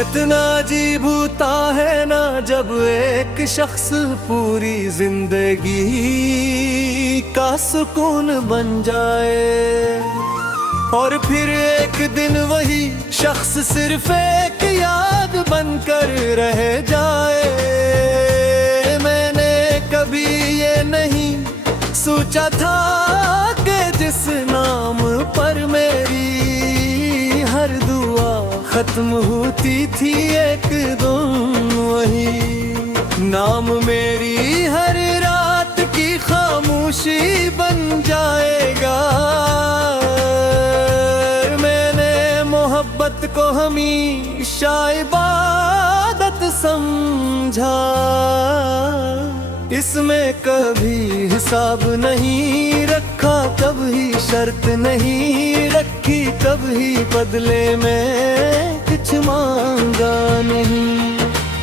कितना अजीब होता है ना जब एक शख्स पूरी जिंदगी का सुकून बन जाए और फिर एक दिन वही शख्स सिर्फ एक याद बनकर रह जाए। मैंने कभी ये नहीं सोचा था कि जिस नाम पर मेरी हर दुआ खत्म होती थी एक दिन वही नाम मेरी हर रात की खामोशी बन जाएगा। मैंने मोहब्बत को हमेशा इबादत समझा, इसमें कभी हिसाब नहीं रखा, कभी शर्त नहीं रखी, कभी बदले में कुछ मांगा नहीं।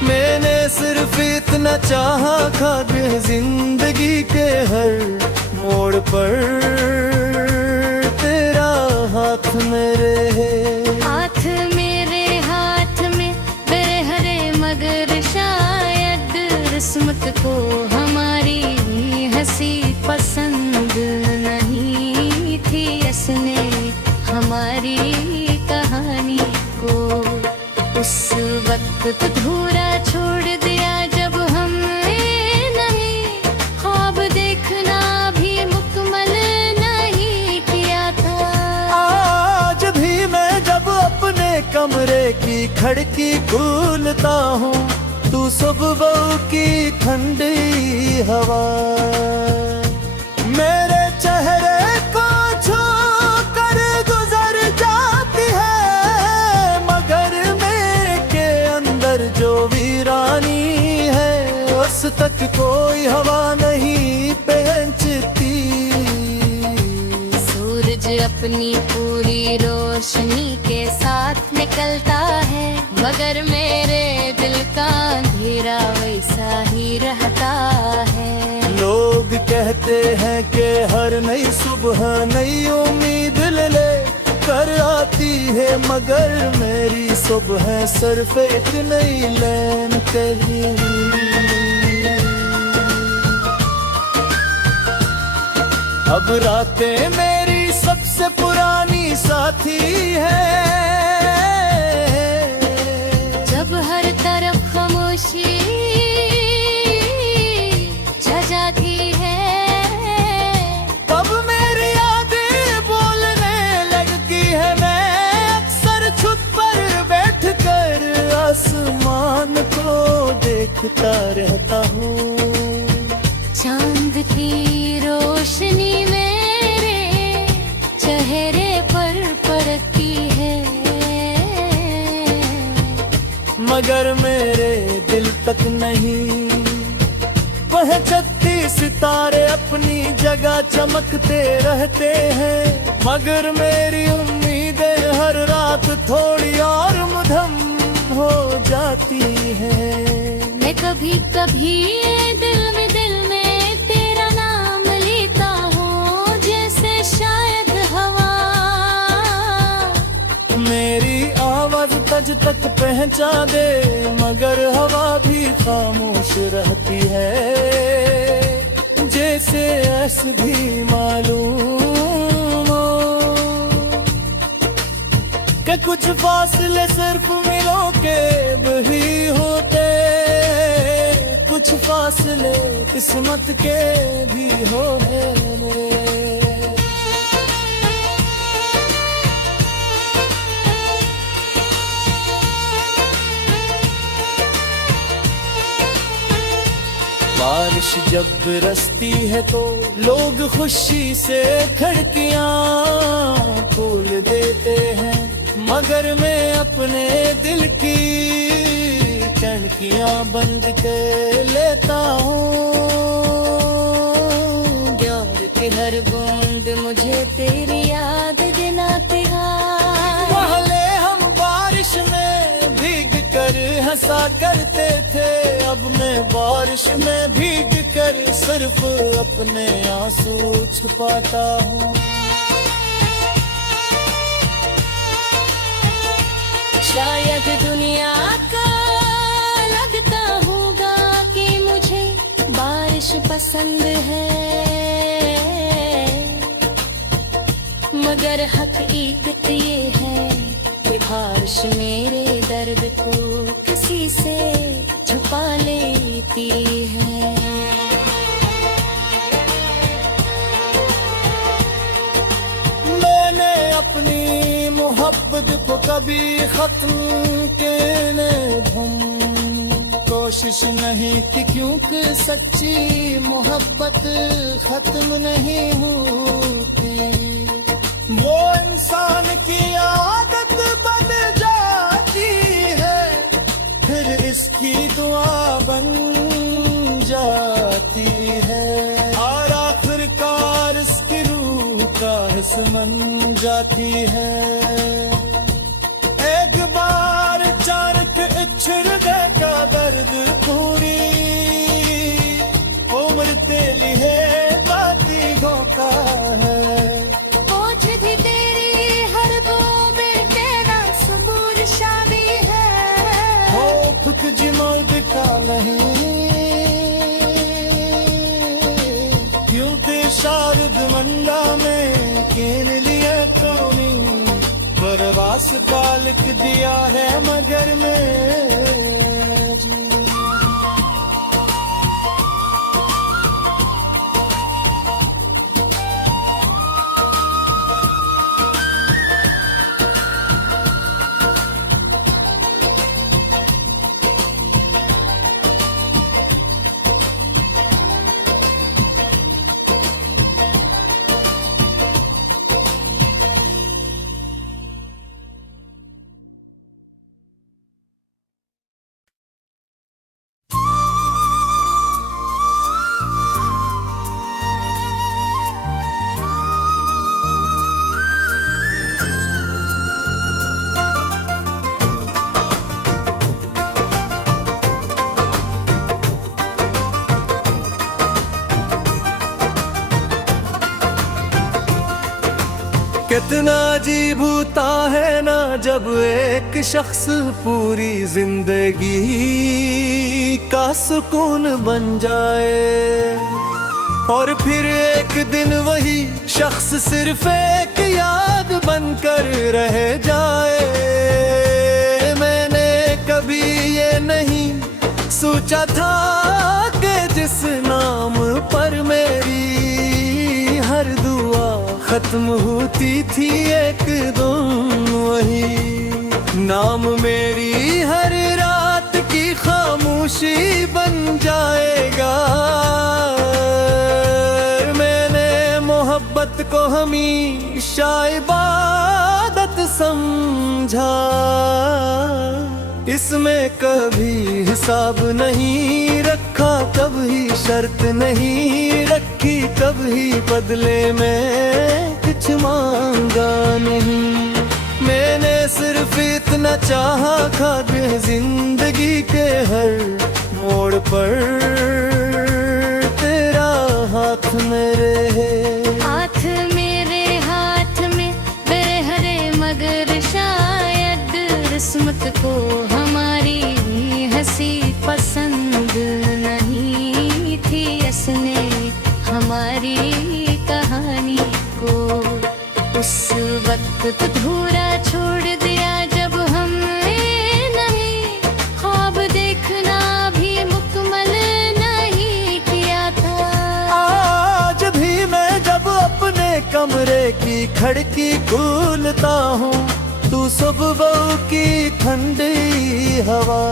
मैंने सिर्फ इतना चाहा था कि जिंदगी के हर मोड़ पर तेरा हाथ मेरे हाथ मेरे हाथ में मेरे हरे, मगर शायद किस्मत को हमारी हंसी पसंद नहीं थी। उसने हमारी कहानी को उस वक्त अधूरा छोड़ दिया जब हमने नहीं ख्वाब देखना भी मुकम्मल नहीं किया था। आज भी मैं जब अपने कमरे की खिड़की खोलता हूँ तू सुबह की ठंडी हवा मेरे चेहरे को छू कर गुजर जाती है, मगर मेरे अंदर जो वीरानी है उस तक कोई हवा नहीं पहुंचती। सूरज अपनी पूरी रोशनी के साथ निकलता है, मगर मेरे दिल का अंधेरा वैसा ही रहता है। लोग कहते हैं कि हर नई सुबह नई उम्मीद ले कर आती है, मगर मेरी सुबह सिर्फ एक नई लाइन कही। अब रातें मेरी सबसे पुरानी साथी है, जब हर तरफ खामोशी छा जाती है, तब मेरी यादें बोलने लगती है। मैं अक्सर छत पर बैठकर आसमान को देखता रहता हूँ, चांद की रोशनी मेरे चेहरे पर पड़ती है, मगर मेरे दिल तक नहीं पहुंचती। सितारे अपनी जगह चमकते रहते हैं, मगर मेरी उम्मीदें हर रात थोड़ी और मुधम हो जाती हैं। मैं कभी कभी दिल में तेरा नाम लेता हूँ, जैसे शायद हवा मेरी आवाज तज तक पहुंचा दे, मगर हवा भी खामोश रहती है। जैसे ऐसे भी मालूम हो कि कुछ फासले सिर्फ मिलों के भी होते, कुछ फासले किस्मत के भी होते। बारिश जब बरसती है तो लोग खुशी से खिड़कियां खोल देते हैं, मगर मैं अपने दिल की खिड़कियां बंद कर लेता हूँ। प्यार की हर बूंद मुझे तेरी याद दिलाती है। पहले हम बारिश में भीग कर हंसा करते थे, अब मैं बारिश में भीग कर सिर्फ अपने आंसू छुपाता हूँ। शायद दुनिया का लगता होगा कि मुझे बारिश पसंद है, मगर हकीकत ये है कि बारिश मेरे दर्द को किसी से छुपा लेती है। मैंने अपनी मोहब्बत को कभी खत्म करने कोशिश नहीं की, क्योंकि सच्ची मोहब्बत खत्म नहीं होती। वो इंसान की आदत बन जाती है, फिर इसकी दुआ बन जाती है, और आखिरकार इसकी रूह का हिस्सा बन जाती है। एक बार अचानक छिड़ का दर्द पूरी उम्र तेली है बातियों का है। पहुंच थी तेरी हर वो में तेरा सबूर शादी है। हो फुक जिमोद का नहीं क्योंकि शारद मंडा में केन लिया तोनी बरवास का लिख दिया है, मगर मैं कितना अजीब होता है ना जब एक शख्स पूरी जिंदगी का सुकून बन जाए, और फिर एक दिन वही शख्स सिर्फ एक याद बनकर रह जाए। मैंने कभी ये नहीं सोचा था कि जिस नाम पर मेरी हर दुआ खत्म होती थी, एक दम वही नाम मेरी हर रात की खामोशी बन जाएगा। मैंने मोहब्बत को हमेशा इबादत समझा, इसमें कभी हिसाब नहीं रखा, कभी शर्त नहीं रखी, कभी बदले में कुछ मांगा नहीं। मैंने सिर्फ इतना चाहा था कि जिंदगी के हर मोड़ पर तेरा हाथ मेरे हाथ मेरे हाथ में मेरे हरे, मगर शायद किस्मत को हमारी हंसी पसंद नहीं थी। उसने हमारी कहानी को उस वक्त अधूरा छोड़ दिया जब हमने नहीं ख्वाब देखना भी मुकम्मल नहीं किया था। आज भी मैं जब अपने कमरे की खिड़की खोलता हूँ, तू सुबह की ठंडी हवा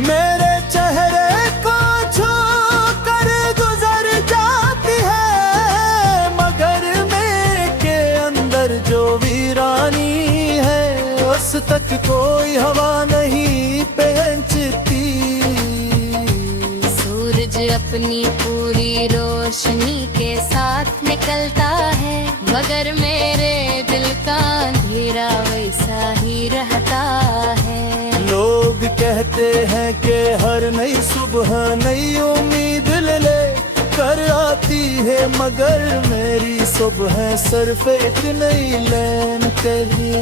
मेरे चेहरे को छू कर गुजर जाती है, मगर मेरे अंदर जो वीरानी है उस तक कोई हवा नहीं पहुंचती। सूरज अपनी पूरी रोशनी के साथ निकलता है, मगर मेरे दिल का अंधेरा वैसा ही रहता है। लोग कहते हैं कि हर नई सुबह नई उम्मीद ले कर आती है, मगर मेरी सुबह सिर्फ एक नई लैन कही।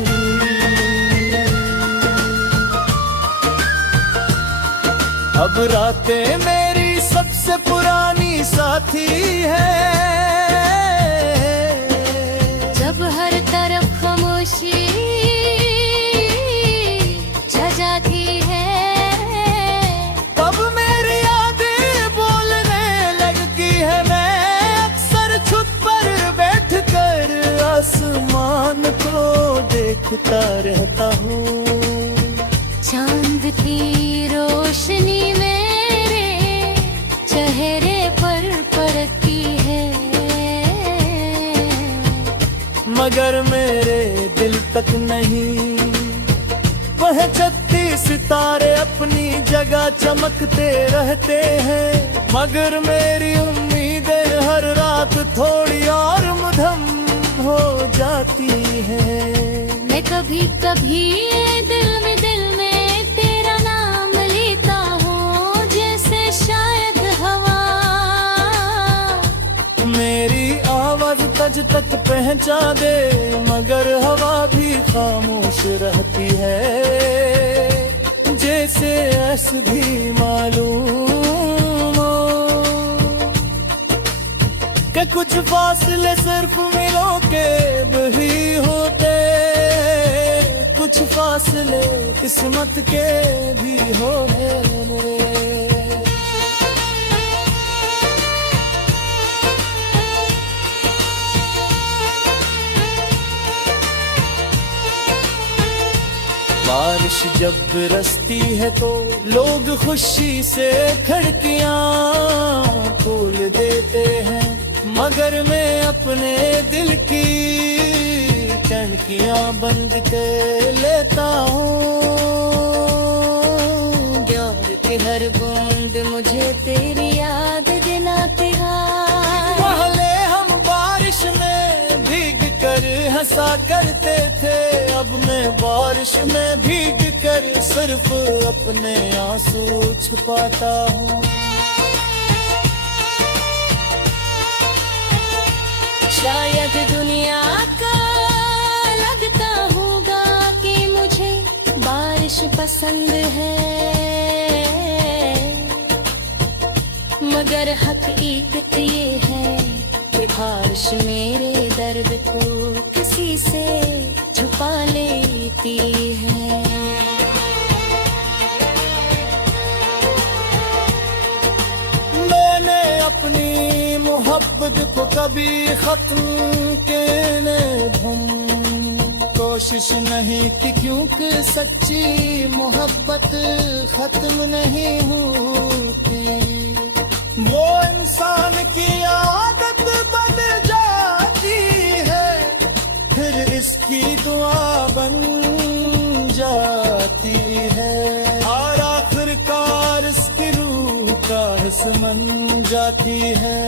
अब रातें मेरी सबसे पुरानी साथी है। जब हर तरफ खामोशी छा जाती है, तब मेरी यादें बोलने लगती है। मैं अक्सर छत पर बैठकर आसमान को देखता रहता हूँ। चांद की रोशनी मेरे चेहरे पर पड़ती है, मगर मेरे दिल तक नहीं। वह 36 सितारे अपनी जगह चमकते रहते हैं, मगर मेरी उम्मीदें हर रात थोड़ी और मधुर हो जाती है। मैं कभी कभी दिल में तेरा नाम लेता हूँ, जैसे शायद हवा मेरी आवाज तज तक पहुंचा दे, मगर हवा भी खामोश रहती है। जैसे ऐसे भी मालूम हो कि कुछ फासले सिर्फ मिलों के भी होते, कुछ फासले किस्मत के भी होते। बारिश जब बरसती है तो लोग खुशी से खिड़कियां खोल देते हैं, मगर मैं अपने दिल की खिड़कियां बंद कर लेता हूँ। प्यार की हर बूंद मुझे तेरी याद दिलाती है। पहले हम बारिश में भीग कर हंसा करते थे, अब मैं बारिश में भीग कर सिर्फ अपने आंसू छुपाता हूँ। शायद दुनिया को लगता होगा कि मुझे बारिश पसंद है, मगर हकीकत ये है कि बारिश मेरे दर्द को किसी से छुपा लेती है। मैंने अपनी मोहब्बत को कभी खत्म करने कोशिश नहीं की, क्योंकि सच्ची मोहब्बत खत्म नहीं होती। वो इंसान की आदत बन जाती है, फिर इसकी दुआ बन जाती है, और आखिरकार इसकी रूह का हिस्सा बन जाती है।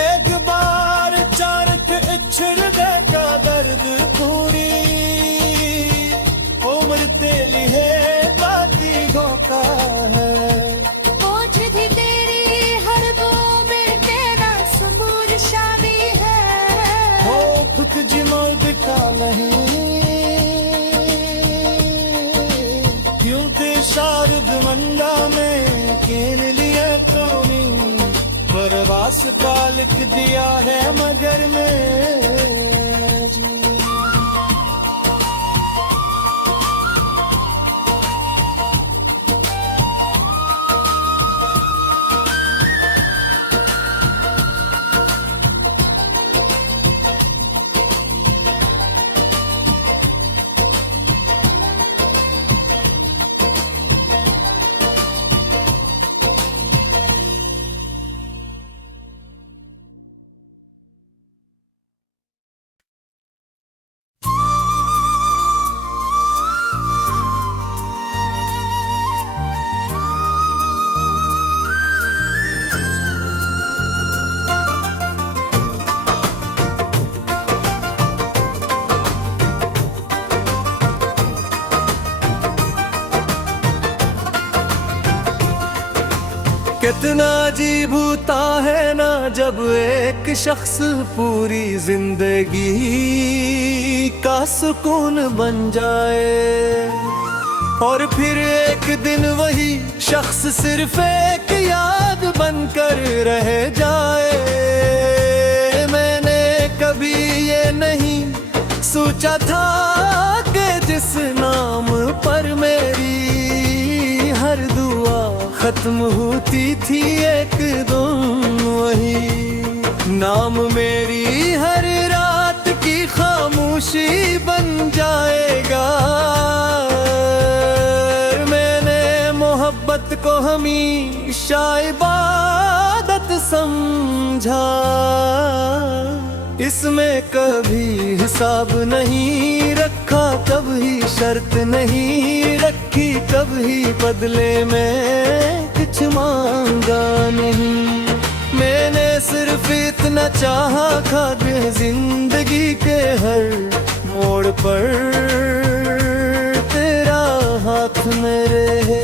एक बार चारक हृदय का दर्द पूरी उम्र तेली है बातियों का है। पहुंच भी तेरी हर वो में तेरा सबूर शादी है। हो खुद जिमोद का नहीं, क्योंकि शारद मंडा में केन लिया तो नहीं, बरवास का लिख दिया है मगर मैं कितना अजीब होता है ना जब एक शख्स पूरी जिंदगी का सुकून बन जाए। और फिर एक दिन वही शख्स सिर्फ एक याद बनकर रह जाए। मैंने कभी ये नहीं सोचा था कि जिस नाम पर मेरी हर दुआ खत्म होती थी एक दिन वही नाम मेरी हर रात की खामोशी बन जाएगा। मोहब्बत को हमेशा इबादत समझा, इसमें कभी हिसाब नहीं रखा, कभी शर्त नहीं रखी, कभी बदले में कुछ मांगा नहीं। मैंने सिर्फ इतना चाहा था कि जिंदगी के हर मोड़ पर तेरा हाथ में रहे।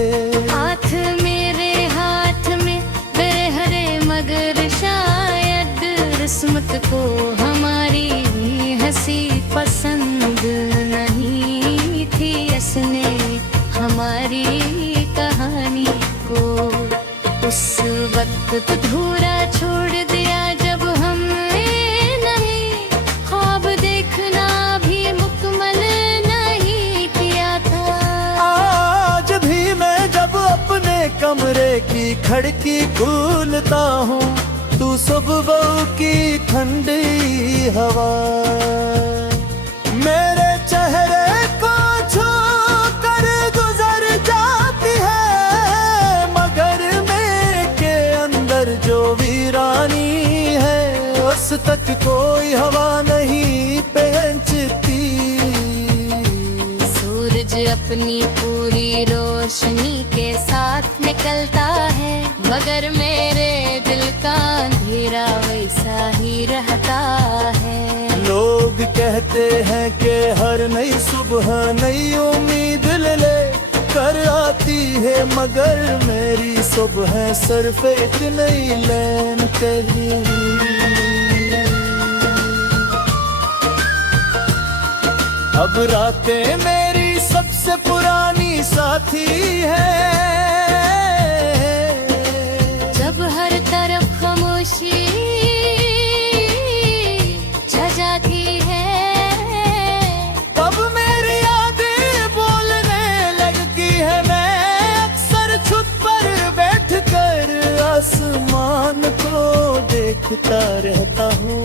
किस्मत को हमारी हंसी पसंद नहीं थी, इसने हमारी कहानी को उस वक्त अधूरा छोड़ दिया जब हमने नहीं ख्वाब देखना भी मुकम्मल नहीं किया था। आज भी मैं जब अपने कमरे की खिड़की खोलता हूँ तू सुबह की ठंडी हवा मेरे चेहरे को छू कर गुजर जाती है, मगर मेरे अंदर जो वीरानी है उस तक कोई हवा नहीं पहुंचती। सूरज अपनी पूरी रोशनी के साथ निकलता है, मगर मेरे दिल का अंधेरा वैसा ही रहता है। लोग कहते हैं कि हर नई सुबह नई उम्मीद ले कर आती है, मगर मेरी सुबह सिर्फ एक नई लाइन कही। अब रातें मेरी सबसे पुरानी साथी है, जब हर तरफ खामोशी छा जाती है, तब मेरी यादें बोलने लगती है। मैं अक्सर छत पर बैठकर आसमान को देखता रहता हूँ,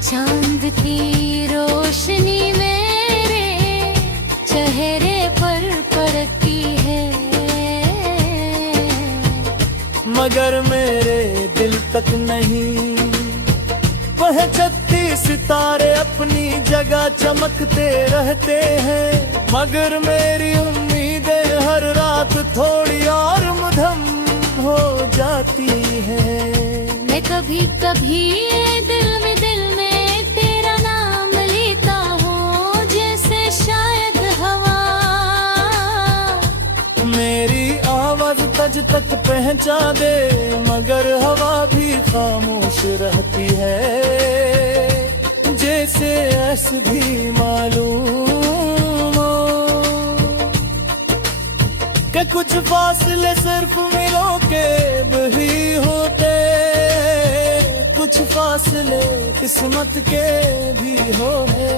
चांद की रोशनी मेरे चेहरे पर पड़ती है, मगर मेरे दिल तक नहीं। वह 36 सितारे अपनी जगह चमकते रहते हैं, मगर मेरी उम्मीदें हर रात थोड़ी और मध्यम हो जाती है। मैं कभी कभी दिल में तेरा नाम लेता हूँ, जैसे शायद हवा मेरी आवाज तज तक पहुंचा दे, मगर हवा भी खामोश रहती है। जैसे ऐसे भी मालूम हो कि कुछ फासले सिर्फ मिलों के भी होते, कुछ फासले किस्मत के भी होते।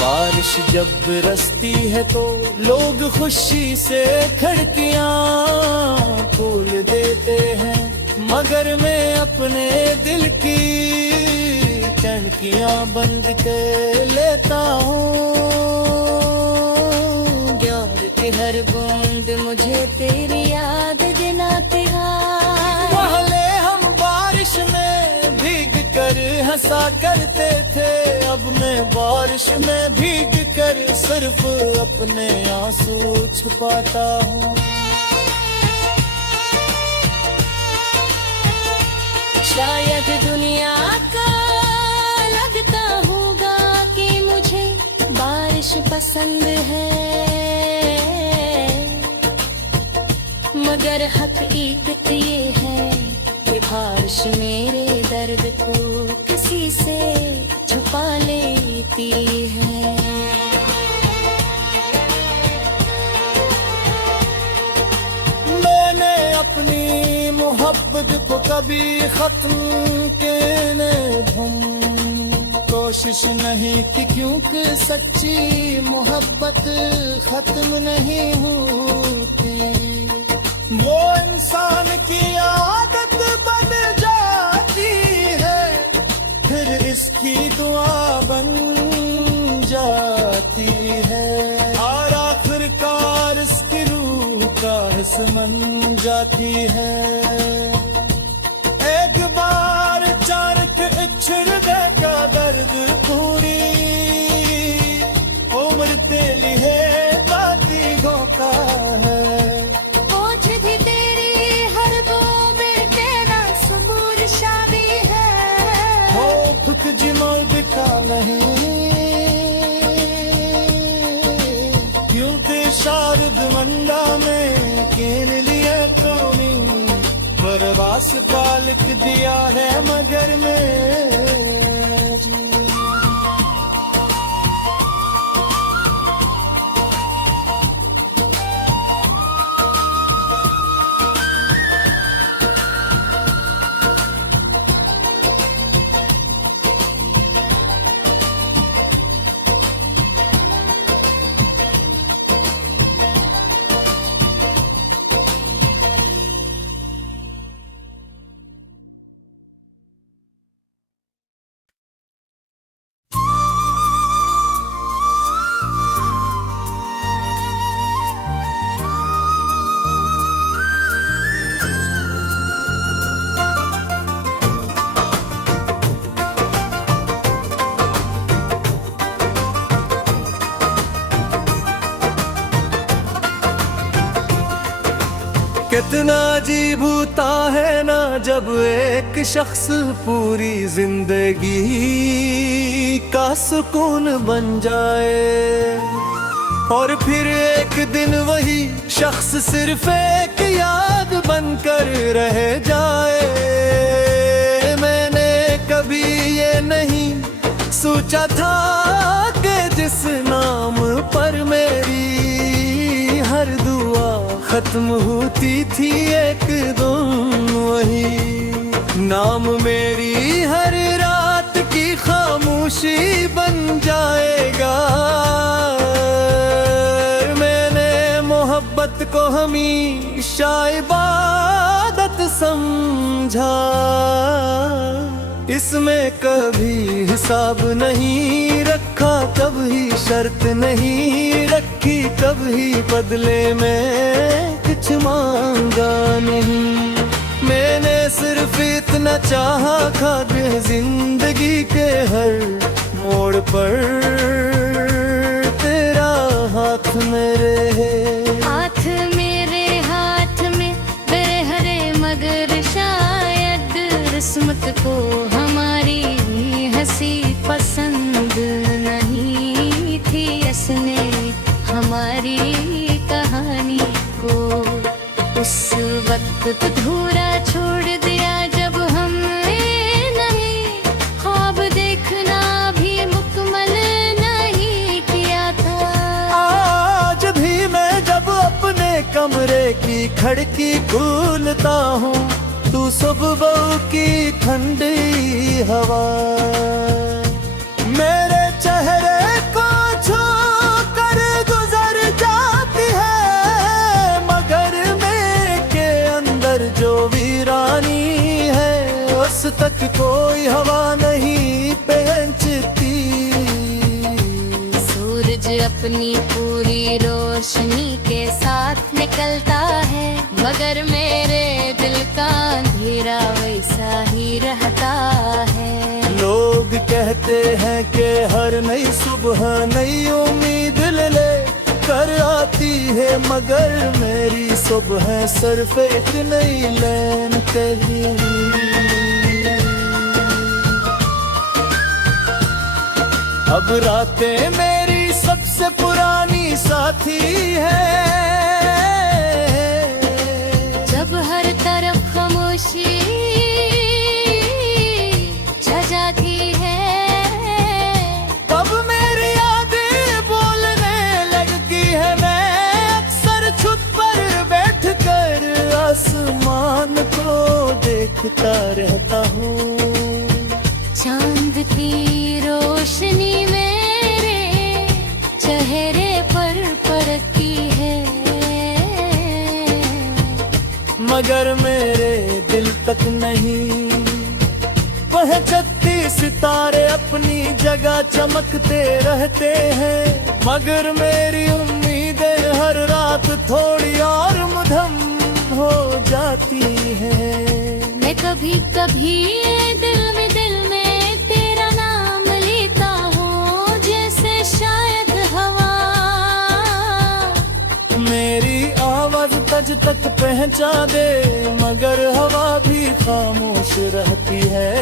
बारिश जब बरसती है तो लोग खुशी से खिड़कियां खोल देते हैं, मगर मैं अपने दिल की खिड़कियां बंद कर लेता हूँ। प्यार की हर बूंद मुझे तेरी याद दिलाती है। पहले हम बारिश में भीग कर हंसा करते थे, अब मैं बारिश में भीग कर सिर्फ अपने आंसू छुपाता हूँ। शायद दुनिया का लगता होगा कि मुझे बारिश पसंद है, मगर हकीकत ये है कि बारिश मेरे दर्द को किसी से छुपा लेती है। मैंने अपनी मोहब्बत को कभी खत्म करने कोशिश नहीं की, क्योंकि सच्ची मोहब्बत खत्म नहीं होती। वो इंसान की आदत बन जाती है, फिर इसकी दुआ बन जाती है, और आखिरकार इसकी रूह का हिस्सा बन जाती है। एक बार अचानक इच्छड़ का दर्द पूरी उम्र तेली है बातियों का है। बोझ भी तेरी हर वो में तेरा सबूर शादी है। हो फुक जिमोद का नहीं, क्योंकि शारद मंडा में केन लिया कोनी बरबास का लिख दिया है मगर में। कितना अजीब होता है ना जब एक शख्स पूरी जिंदगी का सुकून बन जाए, और फिर एक दिन वही शख्स सिर्फ एक याद बनकर रह जाए। मैंने कभी ये नहीं सोचा था कि जिस नाम पर मेरी हर दुआ खत्म होती थी एक दिन वही नाम मेरी हर रात की खामोशी बन जाएगा। मैंने मोहब्बत को हमेशा इबादत समझा, इसमें कभी हिसाब नहीं रखा, कभी शर्त नहीं रखी, कभी बदले में कुछ मांगा नहीं। मैंने सिर्फ इतना चाहा था कि जिंदगी के हर मोड़ पर तेरा हाथ मेरे हाथ मेरे हाथ में बेहरे, मगर शायद किस्मत को हमारी हंसी पसंद नहीं थी। इसने हमारी कहानी को उस वक्त अधूरा छोड़ दिया जब हमने नहीं ख्वाब देखना भी मुकम्मल नहीं किया था। आज भी मैं जब अपने कमरे की खिड़की खोलता हूँ, तू सुबह की ठंडी हवा मेरे चेहरे को छू कर गुजर जाती है, मगर मेरे अंदर जो वीरानी है उस तक कोई हवा नहीं पहुंचती। सूरज अपनी पूरी रोशनी के साथ निकलता है, मगर मेरे दिल का अंधेरा वैसा ही रहता है। लोग कहते हैं कि हर नई सुबह नई उम्मीद ले कर आती है, मगर मेरी सुबह सिर्फ एक नई लाइन तेरी। अब रातें मेरी सबसे पुरानी साथी है, देखता रहता हूँ। चांद की रोशनी मेरे चेहरे पर पड़ती है, मगर मेरे दिल तक नहीं। वह 36 सितारे अपनी जगह चमकते रहते हैं, मगर मेरी उम्मीदें हर रात थोड़ी और मुधम हो जाती है। मैं कभी कभी दिल में तेरा नाम लेता हूँ, जैसे शायद हवा मेरी आवाज तज तक पहुंचा दे, मगर हवा भी खामोश रहती है।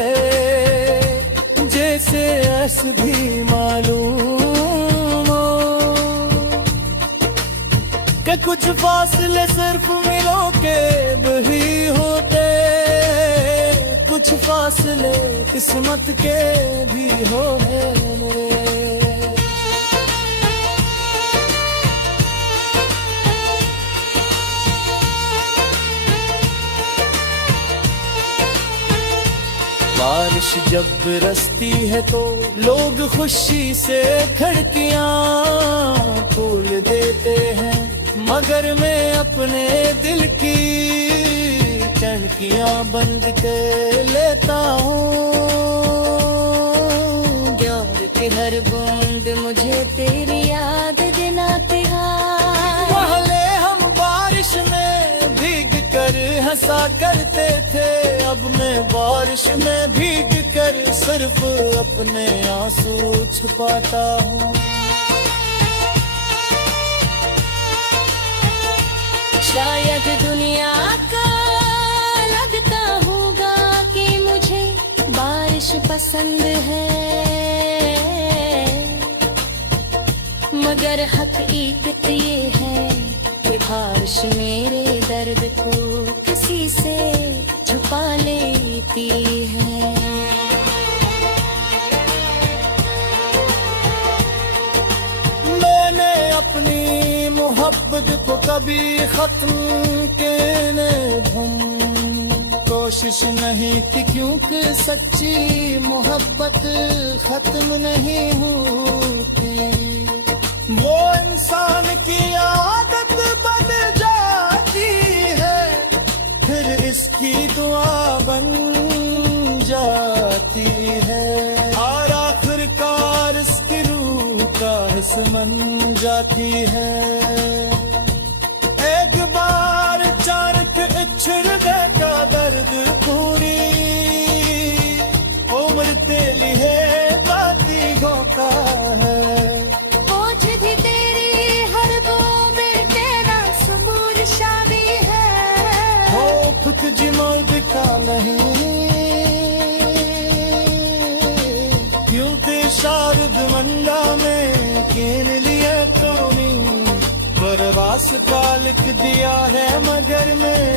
जैसे ऐसे भी मालूम हो कि कुछ फासले सिर्फ मिलों के भी होते, कुछ फासले किस्मत के भी होते। बारिश जब बरसती है तो लोग खुशी से खिड़कियां खोल देते हैं, मगर मैं अपने दिल की खिड़कियां बंद कर लेता हूँ। प्यार की हर बूंद मुझे तेरी याद दिलाती है। पहले हम बारिश में भीग कर हंसा करते थे, अब मैं बारिश में भीग कर सिर्फ अपने आंसू छुपाता हूँ। शायद दुनिया को लगता होगा कि मुझे बारिश पसंद है, मगर हकीकत ये है कि बारिश मेरे दर्द को किसी से छुपा लेती है। मैंने अपनी मोहब्बत को कभी खत्म करने कोशिश नहीं की, क्योंकि सच्ची मोहब्बत खत्म नहीं होती। वो इंसान की आदत बन जाती है, फिर इसकी दुआ बन जाती है, और आखिरकार इसकी रूह का हिस्सा बन जाती है। एक बार अचानक इच्छा का दर्द पूरी उम्र तेली है बातियों का है। जिमर्द का नहीं क्योंकि शारद मंडा में केन लिया तो नहीं, बरवास का लिख दिया है मगर मैं।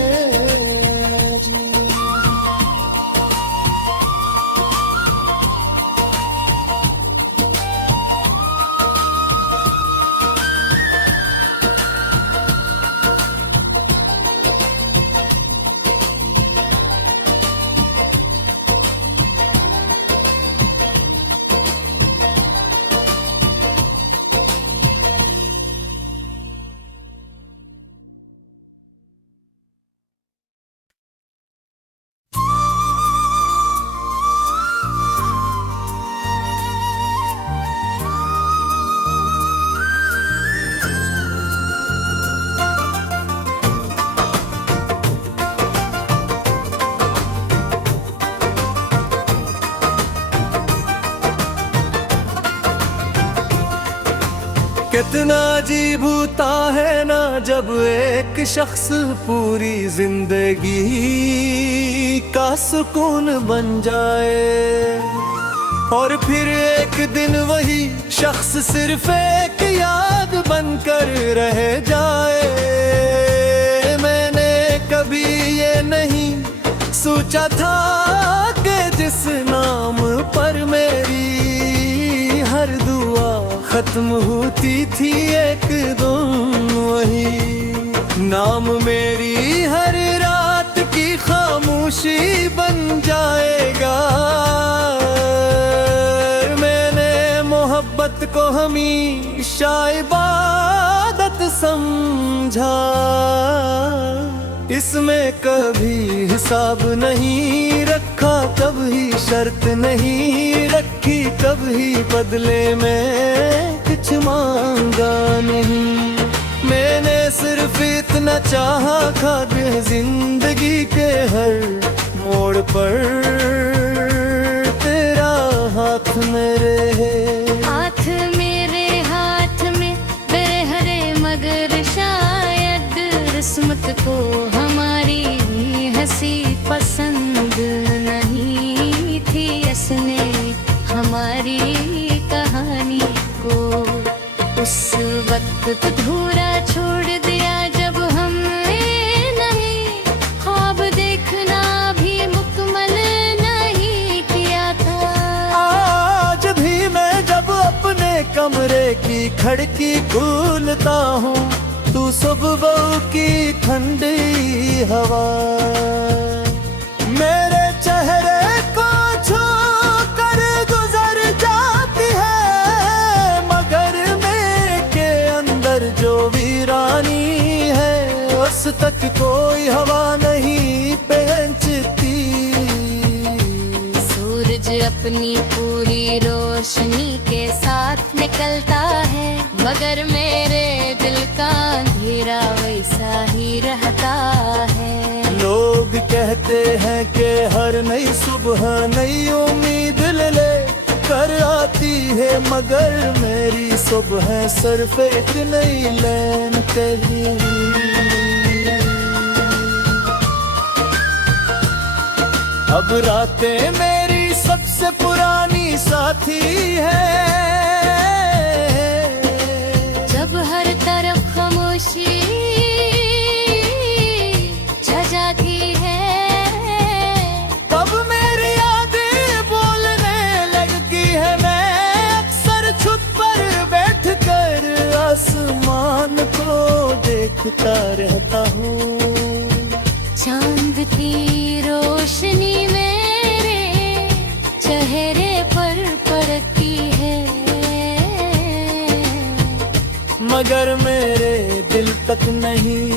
कितना अजीब होता है ना जब एक शख्स पूरी जिंदगी का सुकून बन जाए, और फिर एक दिन वही शख्स सिर्फ एक याद बनकर रह जाए। मैंने कभी ये नहीं सोचा था कि जिस नाम पर मेरी हर दुआ खत्म होती थी एक दिन वही नाम मेरी हर रात की खामोश खुशी बन जाएगा। मैंने मोहब्बत को हमेशा इबादत समझा, इसमें कभी हिसाब नहीं रखा, कभी शर्त नहीं रखी, कभी बदले में कुछ मांगा नहीं। मैंने सिर्फ इतना चाहा खातिर जिंदगी के हर मोड़ पर तेरा हाथ मेरे हाथ मेरे हाथ में बेहरे, मगर शायद किस्मत को हमारी हंसी पसंद नहीं थी। इसने हमारी कहानी को उस वक्त अधूरा छोड़ दिया जब हमने नहीं ख्वाब देखना भी मुकम्मल नहीं किया था। आज भी मैं जब अपने कमरे की खिड़की खोलता हूँ, तू सुबह की ठंडी हवा मेरे चेहरे को छू कर गुजर जाती है, मगर मेरे अंदर जो वीरानी है उस तक कोई हवा नहीं पहुंचती। सूरज अपनी पूरी रोशनी के साथ निकलता है, मगर मेरे दिल का अंधेरा वैसा ही रहता है। लोग कहते हैं कि हर नई सुबह नई उम्मीद ले कर आती है, मगर मेरी सुबह सिर्फ एक नई लाइन तेरी। अब रातें मेरी सबसे पुरानी साथी है, जब हर तरफ खामोशी छा जाती है, तब मेरी यादें बोलने लगती है। मैं अक्सर छुप पर बैठ कर आसमान को देखता रहता हूँ। चांद की रोशनी मेरे चेहरे पर पड़ती है, मगर मेरे दिल तक नहीं।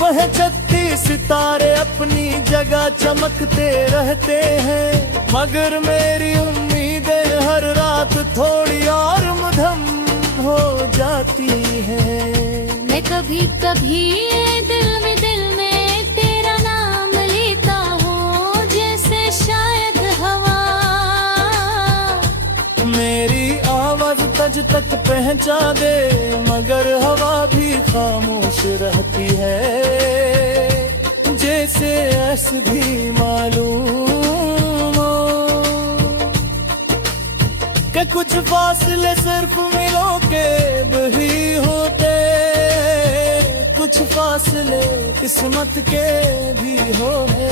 वह 36 सितारे अपनी जगह चमकते रहते हैं, मगर मेरी उम्मीदें हर रात थोड़ी और मध्यम हो जाती है। मैं कभी कभी दिल में तेरा नाम लेता हूँ, जैसे शायद हवा मेरी आवाज तुझ तक पहुंचा दे, मगर हवा भी खामोश रहती है। जैसे ऐसे भी मालूम हो कि कुछ फासले सिर्फ मिलों के भी होते, कुछ फासले किस्मत के भी होते।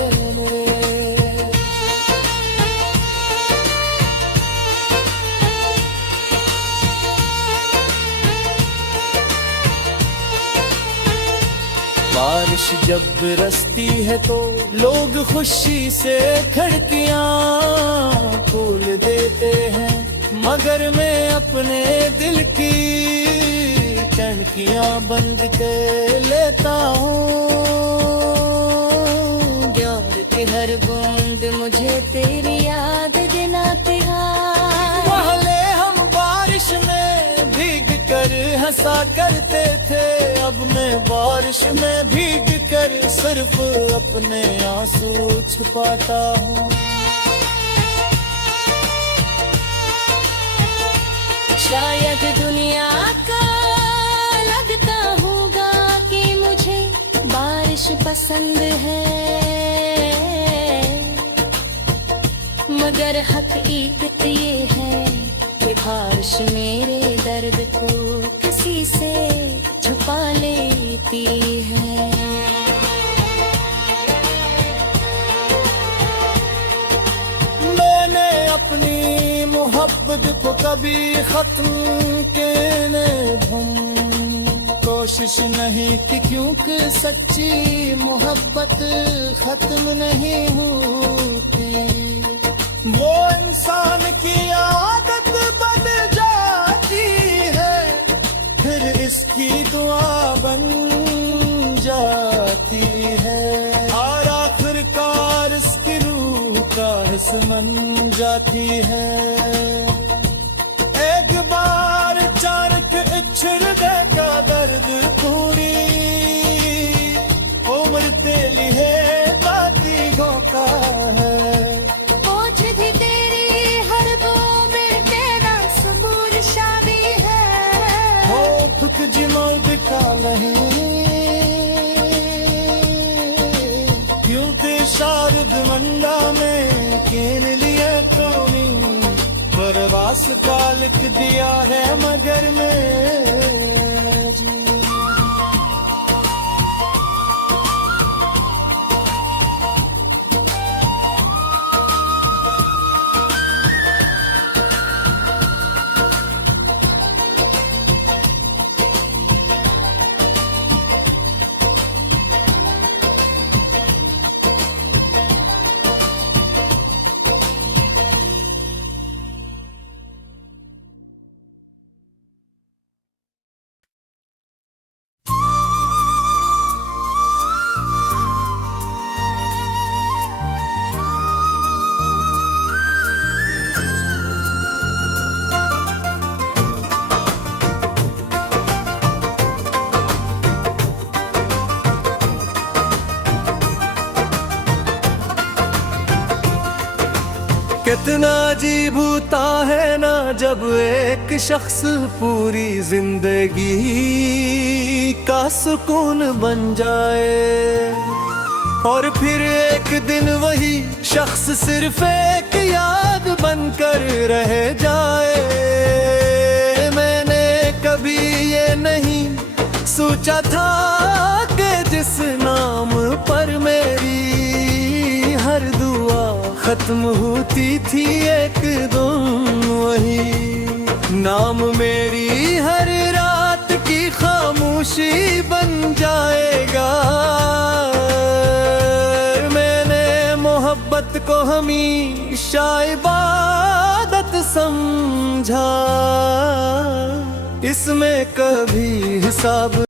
बारिश जब बरसती है तो लोग खुशी से खिड़कियां खोल देते हैं, मगर मैं अपने दिल की खिड़कियां बंद कर लेता हूँ। प्यार की हर बूंद मुझे तेरी याद दिलाती है। पहले हम बारिश में भीग कर हंसा करते थे, अब मैं बारिश में भीग कर सिर्फ अपने आंसू छुपाता हूँ। शायद दुनिया का लगता होगा कि मुझे बारिश पसंद है, मगर हकीकत ये है कि बारिश मेरे दर्द को किसी से छुपा लेती है। मैंने अपनी मोहब्बत को कभी खत्म के ने कोशिश नहीं कि क्योंकि सच्ची मोहब्बत खत्म नहीं होती। वो इंसान की आदत बन जाती है, फिर इसकी दुआ बन जाती है, और आखिरकार इसकी रूह का हिस्सा बन जाती है। एक बार चारक इच्छर का दर्द पूरी उम्र तेली है बाती का है। पहुंच थी तेरी हर वो में तेरा सबूर शादी है। हो थुक जिमोर बिका नहीं क्यों ते शारद मंडा में केन लिया तोनी बरवास का लिख दिया है मगर में। कितना अजीब होता है ना जब एक शख्स पूरी जिंदगी का सुकून बन जाए, और फिर एक दिन वही शख्स सिर्फ एक याद बनकर रह जाए। मैंने कभी ये नहीं सोचा था कि जिस नाम पर मेरी हर दुआ खत्म होती थी एक दिन वही नाम मेरी हर रात की खामोशी बन जाएगा। मैंने मोहब्बत को हमेशा इबादत समझा, इसमें कभी हिसाब